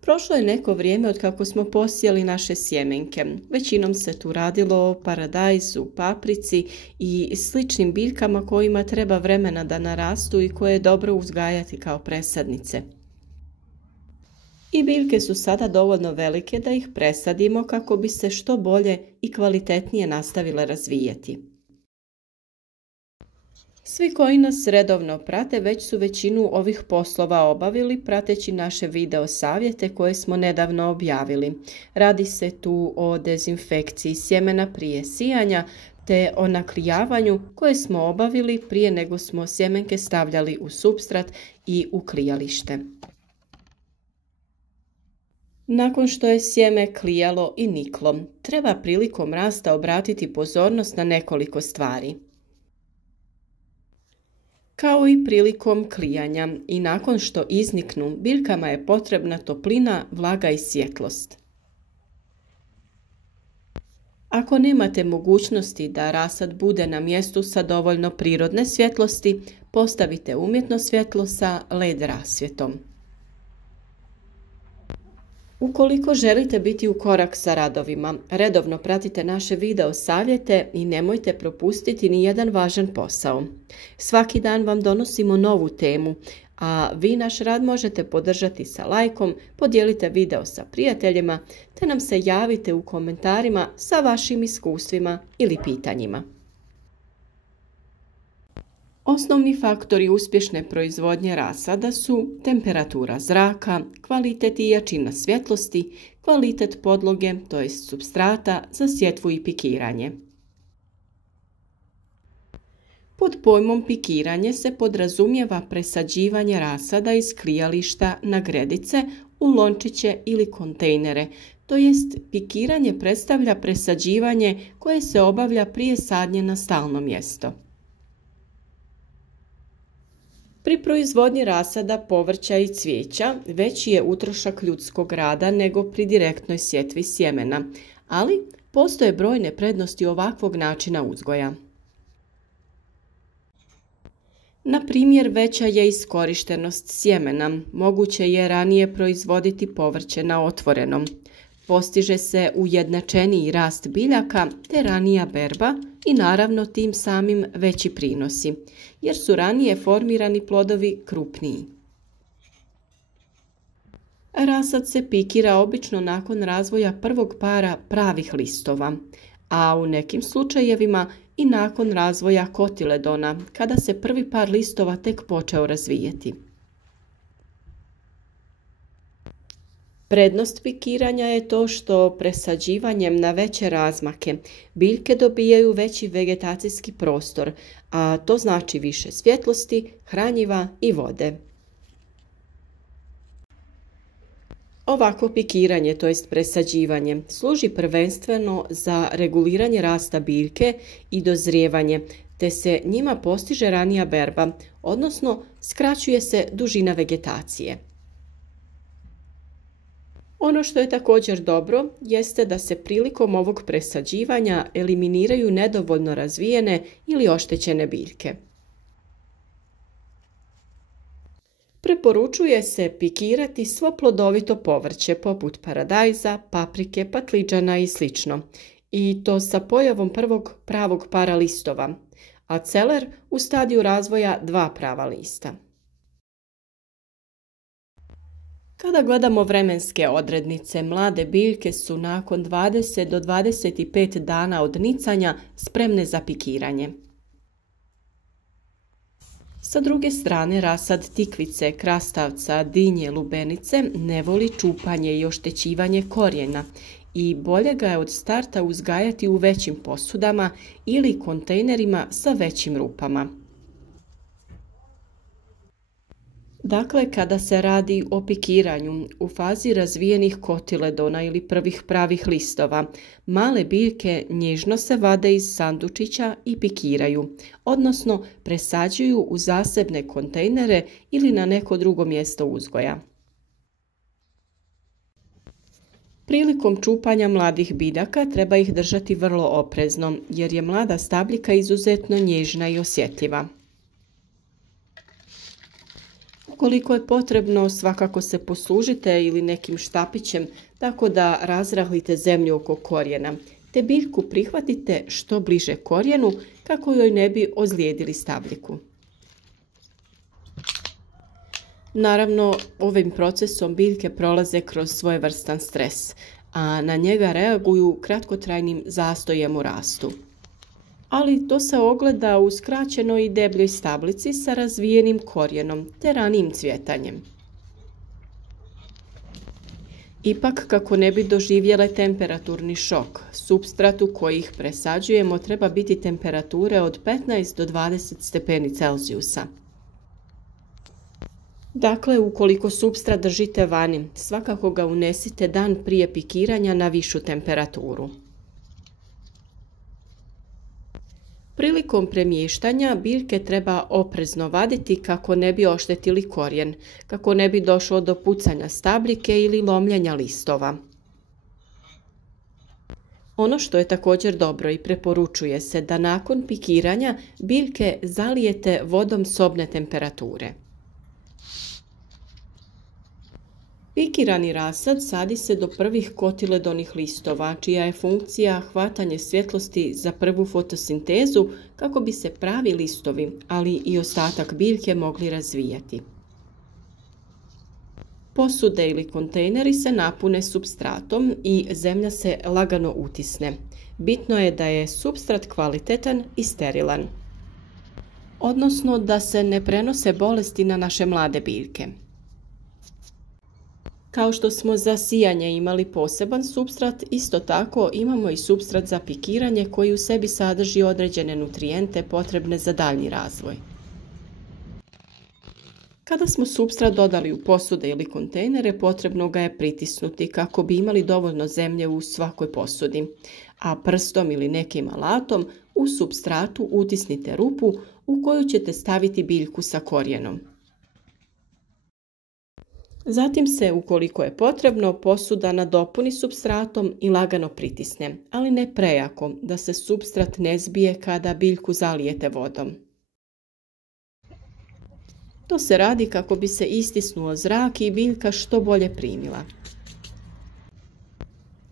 Prošlo je neko vrijeme od kako smo posijali naše sjemenke. Većinom se tu radilo o paradajzu, paprici i sličnim biljkama kojima treba vremena da narastu i koje je dobro uzgajati kao presadnice. I biljke su sada dovoljno velike da ih presadimo kako bi se što bolje i kvalitetnije nastavile razvijati. Svi koji nas redovno prate već su većinu ovih poslova obavili prateći naše video savjete koje smo nedavno objavili. Radi se tu o dezinfekciji sjemena prije sijanja te o naklijavanju koje smo obavili prije nego smo sjemenke stavljali u supstrat i u klijalište. Nakon što je sjeme klijalo i niklo, treba prilikom rasta obratiti pozornost na nekoliko stvari. Kao i prilikom klijanja i nakon što izniknu, biljkama je potrebna toplina, vlaga i svjetlost. Ako nemate mogućnosti da rasad bude na mjestu sa dovoljno prirodne svjetlosti, postavite umjetno svjetlo sa LED rasvjetom. Ukoliko želite biti u korak sa radovima, redovno pratite naše video savjete i nemojte propustiti ni jedan važan posao. Svaki dan vam donosimo novu temu, a vi naš rad možete podržati sa lajkom, podijelite video sa prijateljima, te nam se javite u komentarima sa vašim iskustvima ili pitanjima. Osnovni faktori uspješne proizvodnje rasada su temperatura zraka, kvalitet i jačina svjetlosti, kvalitet podloge, to supstrata za sjetvu i pikiranje. Pod pojmom pikiranje se podrazumijeva presađivanje rasada iz klijališta na gredice, u lončiće ili kontejnere, to jest pikiranje predstavlja presađivanje koje se obavlja prije sadnje na stalno mjesto. Pri proizvodnji rasada, povrća i cvijeća veći je utrošak ljudskog rada nego pri direktnoj sjetvi sjemena, ali postoje brojne prednosti ovakvog načina uzgoja. Na primjer, veća je iskorištenost sjemena, moguće je ranije proizvoditi povrće na otvorenom. Postiže se ujednačeniji rast biljaka te ranija berba i naravno tim samim veći prinosi, jer su ranije formirani plodovi krupniji. Rasad se pikira obično nakon razvoja prvog para pravih listova, a u nekim slučajevima i nakon razvoja kotiledona, kada se prvi par listova tek počeo razvijeti. Prednost pikiranja je to što presađivanjem na veće razmake biljke dobijaju veći vegetacijski prostor, a to znači više svjetlosti, hranjiva i vode. Ovako pikiranje, to jest presađivanje, služi prvenstveno za reguliranje rasta biljke i dozrijevanje, te se njima postiže ranija berba, odnosno skraćuje se dužina vegetacije. Ono što je također dobro jeste da se prilikom ovog presađivanja eliminiraju nedovoljno razvijene ili oštećene biljke. Preporučuje se pikirati svo plodovito povrće poput paradajza, paprike, patliđana i sl. I to sa pojavom prvog pravog para listova, a celer u stadiju razvoja 2 prava lista. Kada gledamo vremenske odrednice, mlade biljke su nakon 20 do 25 dana od nicanja spremne za pikiranje. Sa druge strane, rasad tikvice, krastavca, dinje, lubenice ne voli čupanje i oštećivanje korijena i bolje ga je od starta uzgajati u većim posudama ili kontejnerima sa većim rupama. Dakle, kada se radi o pikiranju u fazi razvijenih kotiledona ili prvih pravih listova, male biljke nježno se vade iz sandučića i pikiraju, odnosno presađuju u zasebne kontejnere ili na neko drugo mjesto uzgoja. Prilikom čupanja mladih biljaka treba ih držati vrlo oprezno, jer je mlada stabljika izuzetno nježna i osjetljiva. Ukoliko je potrebno, svakako se poslužite ili nekim štapićem tako da razrahlite zemlju oko korijena, te biljku prihvatite što bliže korijenu kako joj ne bi ozlijedili stabljiku. Naravno, ovim procesom biljke prolaze kroz svojevrstan stres, a na njega reaguju kratkotrajnim zastojem u rastu. Ali to se ogleda u skraćenoj i debljoj stablici sa razvijenim korijenom te ranijim cvjetanjem. Ipak, kako ne bi doživjele temperaturni šok, supstrat u koji ih presađujemo treba biti temperature od 15 do 20 stepeni Celzijusa. Dakle, ukoliko supstrat držite vani, svakako ga unesite dan prije pikiranja na višu temperaturu. Prilikom premještanja biljke treba oprezno vaditi kako ne bi oštetili korijen, kako ne bi došlo do pucanja stabljike ili lomljenja listova. Ono što je također dobro i preporučuje se da nakon pikiranja biljke zalijete vodom sobne temperature. Pikirani rasad sadi se do prvih kotiledonih listova, čija je funkcija hvatanje svjetlosti za prvu fotosintezu kako bi se pravi listovi, ali i ostatak biljke mogli razvijati. Posude ili kontejneri se napune supstratom i zemlja se lagano utisne. Bitno je da je supstrat kvalitetan i sterilan, odnosno da se ne prenose bolesti na naše mlade biljke. Kao što smo za sijanje imali poseban supstrat, isto tako imamo i supstrat za pikiranje koji u sebi sadrži određene nutrijente potrebne za daljnji razvoj. Kada smo supstrat dodali u posude ili kontejnere, potrebno ga je pritisnuti kako bi imali dovoljno zemlje u svakoj posudi, a prstom ili nekim alatom u supstratu utisnite rupu u koju ćete staviti biljku sa korijenom. Zatim se, ukoliko je potrebno, posuda nadopuni supstratom i lagano pritisne, ali ne prejako, da se supstrat ne zbije kada biljku zalijete vodom. To se radi kako bi se istisnuo zrak i biljka što bolje primila.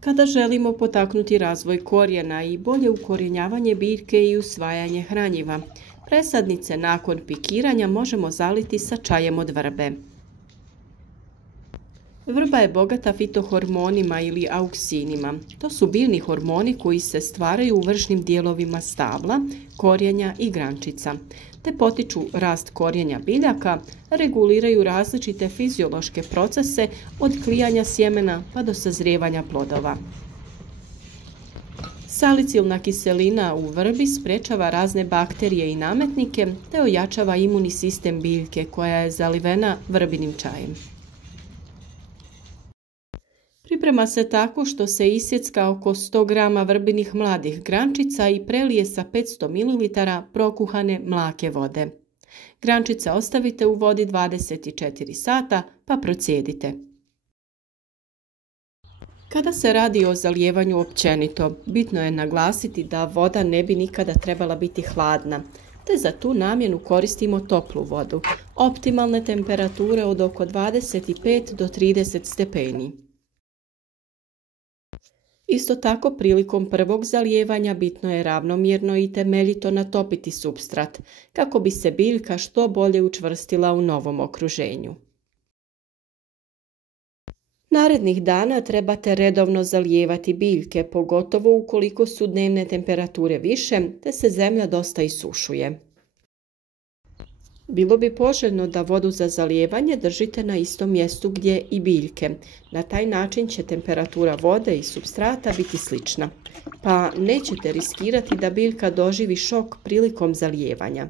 Kada želimo potaknuti razvoj korijena i bolje ukorjenjavanje biljke i usvajanje hranjiva, presadnice nakon pikiranja možemo zaliti sa čajem od vrbe. Vrba je bogata fitohormonima ili auksinima. To su biljni hormoni koji se stvaraju u vršnim dijelovima stabla, korijenja i grančica, te potiču rast korijenja biljaka, reguliraju različite fiziološke procese od klijanja sjemena pa do sazrijevanja plodova. Salicilna kiselina u vrbi sprečava razne bakterije i nametnike te ojačava imunni sistem biljke koja je zalivena vrbinim čajem. Priprema se tako što se isjecka oko 100 grama vrbinih mladih grančica i prelije sa 500 ml prokuhane mlake vode. Grančice ostavite u vodi 24 sata pa procijedite. Kada se radi o zalijevanju općenito, bitno je naglasiti da voda ne bi nikada trebala biti hladna, te za tu namjenu koristimo toplu vodu, optimalne temperature od oko 25 do 30 stepeni. Isto tako, prilikom prvog zalijevanja bitno je ravnomjerno i temeljito natopiti supstrat, kako bi se biljka što bolje učvrstila u novom okruženju. Narednih dana trebate redovno zalijevati biljke, pogotovo ukoliko su dnevne temperature više, te se zemlja dosta isušuje. Bilo bi poželjno da vodu za zalijevanje držite na istom mjestu gdje i biljke. Na taj način će temperatura vode i supstrata biti slična, pa nećete riskirati da biljka doživi šok prilikom zalijevanja.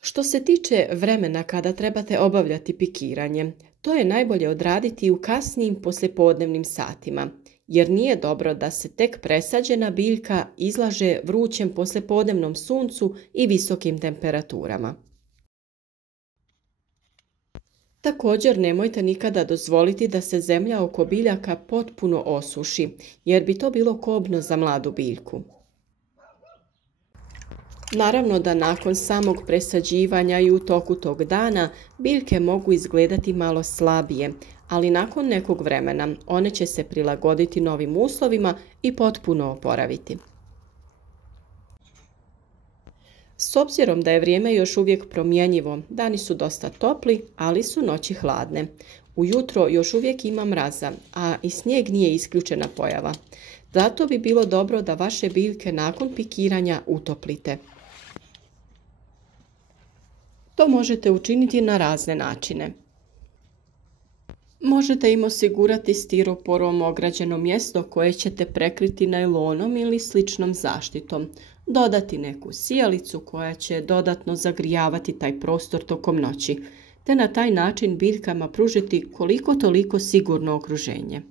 Što se tiče vremena kada trebate obavljati pikiranje, to je najbolje odraditi u kasnijim poslijepodnevnim satima, jer nije dobro da se tek presađena biljka izlaže vrućem poslijepodnevnom suncu i visokim temperaturama. Također nemojte nikada dozvoliti da se zemlja oko biljaka potpuno osuši, jer bi to bilo kobno za mladu biljku. Naravno da nakon samog presađivanja i u toku tog dana biljke mogu izgledati malo slabije, ali nakon nekog vremena one će se prilagoditi novim uslovima i potpuno oporaviti. S obzirom da je vrijeme još uvijek promjenjivo, dani su dosta topli, ali su noći hladne. Ujutro još uvijek ima mraza, a i snijeg nije isključena pojava. Zato bi bilo dobro da vaše biljke nakon pikiranja utoplite. To možete učiniti na razne načine. Možete im osigurati stiroporom ograđeno mjesto koje ćete prekriti najlonom ili sličnom zaštitom. Dodati neku sijalicu koja će dodatno zagrijavati taj prostor tokom noći, te na taj način biljkama pružiti koliko toliko sigurno okruženje.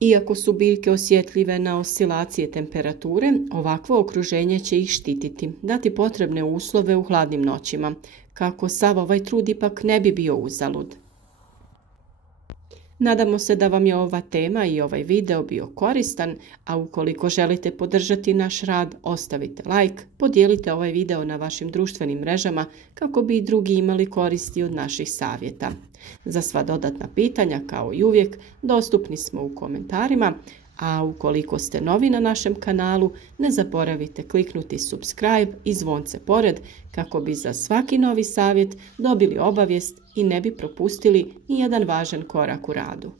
Iako su biljke osjetljive na oscilacije temperature, ovakvo okruženje će ih štititi, dati potrebne uslove u hladnim noćima, kako sav ovaj trud ipak ne bi bio uzalud. Nadamo se da vam je ova tema i ovaj video bio koristan, a ukoliko želite podržati naš rad, ostavite like, podijelite ovaj video na vašim društvenim mrežama kako bi i drugi imali koristi od naših savjeta. Za sva dodatna pitanja, kao i uvijek, dostupni smo u komentarima, a ukoliko ste novi na našem kanalu, ne zaboravite kliknuti subscribe i zvonce pored kako bi za svaki novi savjet dobili obavijest i ne bi propustili ni jedan važan korak u radu.